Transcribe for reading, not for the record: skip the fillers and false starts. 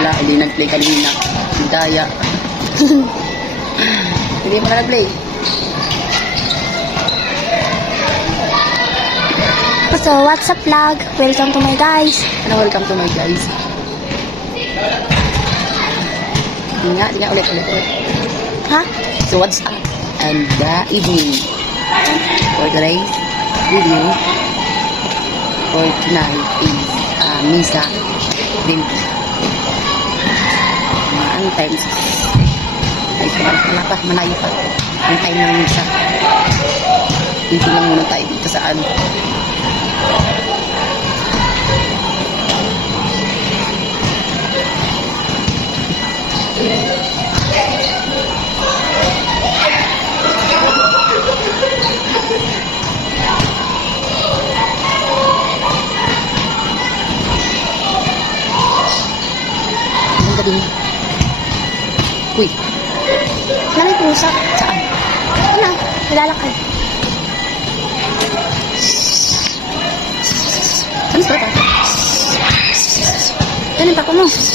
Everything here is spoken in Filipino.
wala, hindi nag-play kanina. Daya. Hindi pa na nag-play. So, what's up vlog? Welcome to my guys. Ano, welcome to my guys. Hindi nga, ulit. Ha? So, what's up? And the evening for today's video for tonight is Misa din. Ang times ay wala pa, malayo pa ang time ng Misa. Hindi lang muna tayo dito sa ano. Ang galing. Uy, May pusa. saan? Ano? Nilalakad. Saan sa bata? Yan ang pako mo.